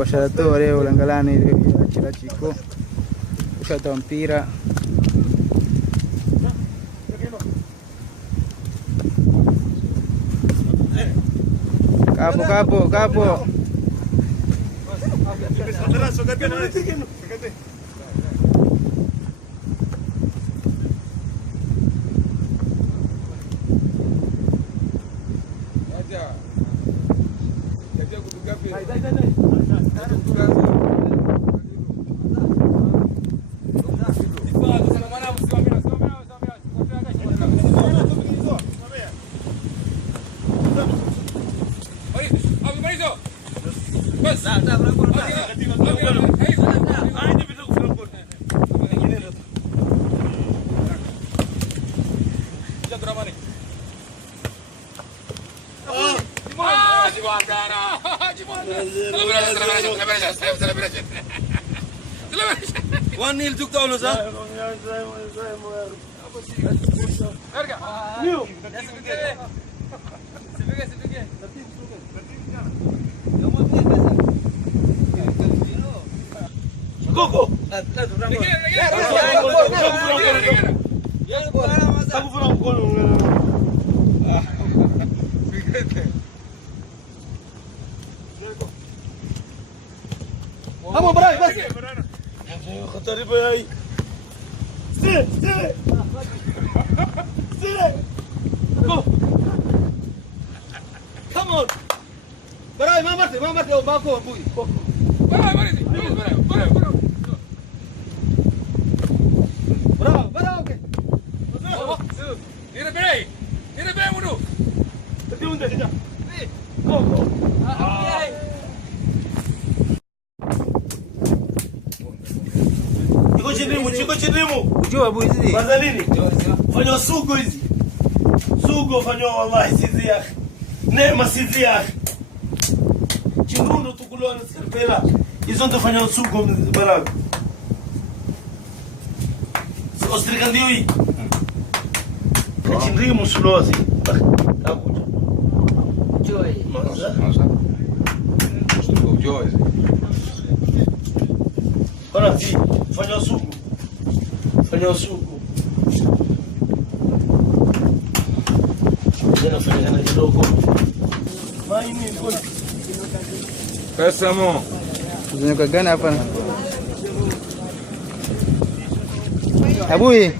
basharatore ulangalani kila chiko ushata mpira kapo One-nil took down, sir. Go. Vamos, Bray, vas. خطر بهاي استلي go come on براي ما مرتي باكو ابوي براي اوكي هنا براي منو تدي وين ده go Chiko chinimu. Ujua bu hizi. Bazalini. Fanya sugu hizi. Sugu fanya wallahi sizi ya. Neema sizi ya. Chindundo tukulona sirpela. Hizo ndo fanya sugu baraga. Ostrikandio hii. Chindimu sulozi. Takuja. Joy. Masa. Sugu joy. Bana fi fanya sugu. Fanya sugu. Jana fanya kidogo. Maini ngoni. Pesa mo. Zinyoka gani hapa? Abui.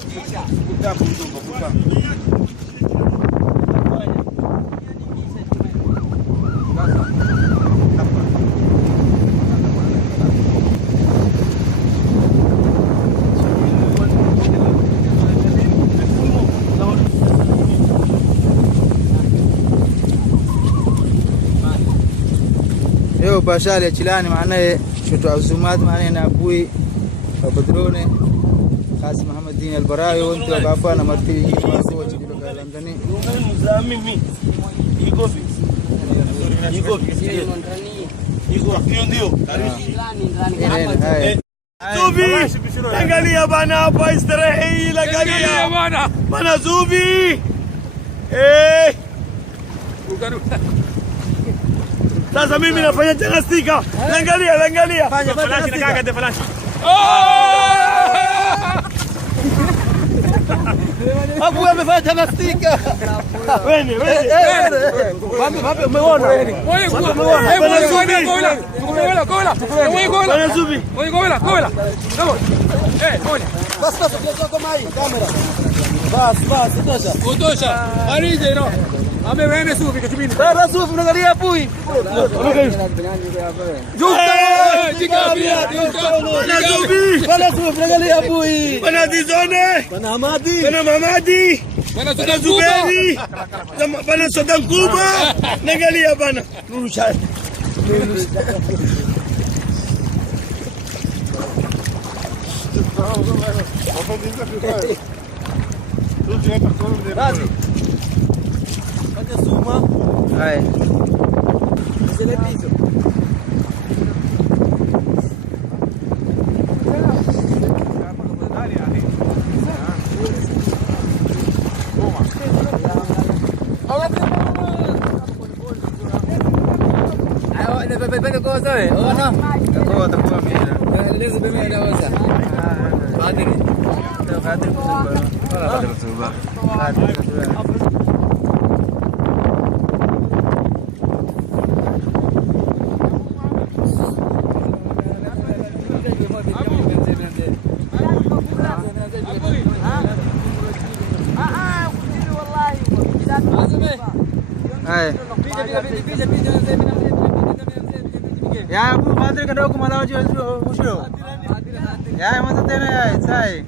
Leo bashari ya Chilani maana shoto azumat maana na Abui Badrone Qasim Muhammad Din Al-Barawi wonto hapa na martili hii watu wa Chililo Kalandani mimi iko ndio Zubi angalia bana hapa istarehe angalia bana Zubi sasa mimi nafanya gymnastika. Angalia. Fanya flash na kaka flash. Abu amefanya gymnastika. Wewe. Wapi umeona? Bana Zubi. Gola. Bas kama hii kamera. Bas tosha. Arije no. Ame wene Zubi kichimini. Sasa Zubi unaangalia Abui. Bana Zubi. Bana Zubi unaangalia Abui. Bana Dizone. Bana Hamadi. Bana Mamadi. Bana Zuberi. Bana Sodan Kuba. Angalia bana. Nurusha. Hai. Se le piso. Takuwa takuwa mira. Hai. Ya, Abu Qadir kada hukum ala wajhi ushro. Ya, masa tena ya, sai.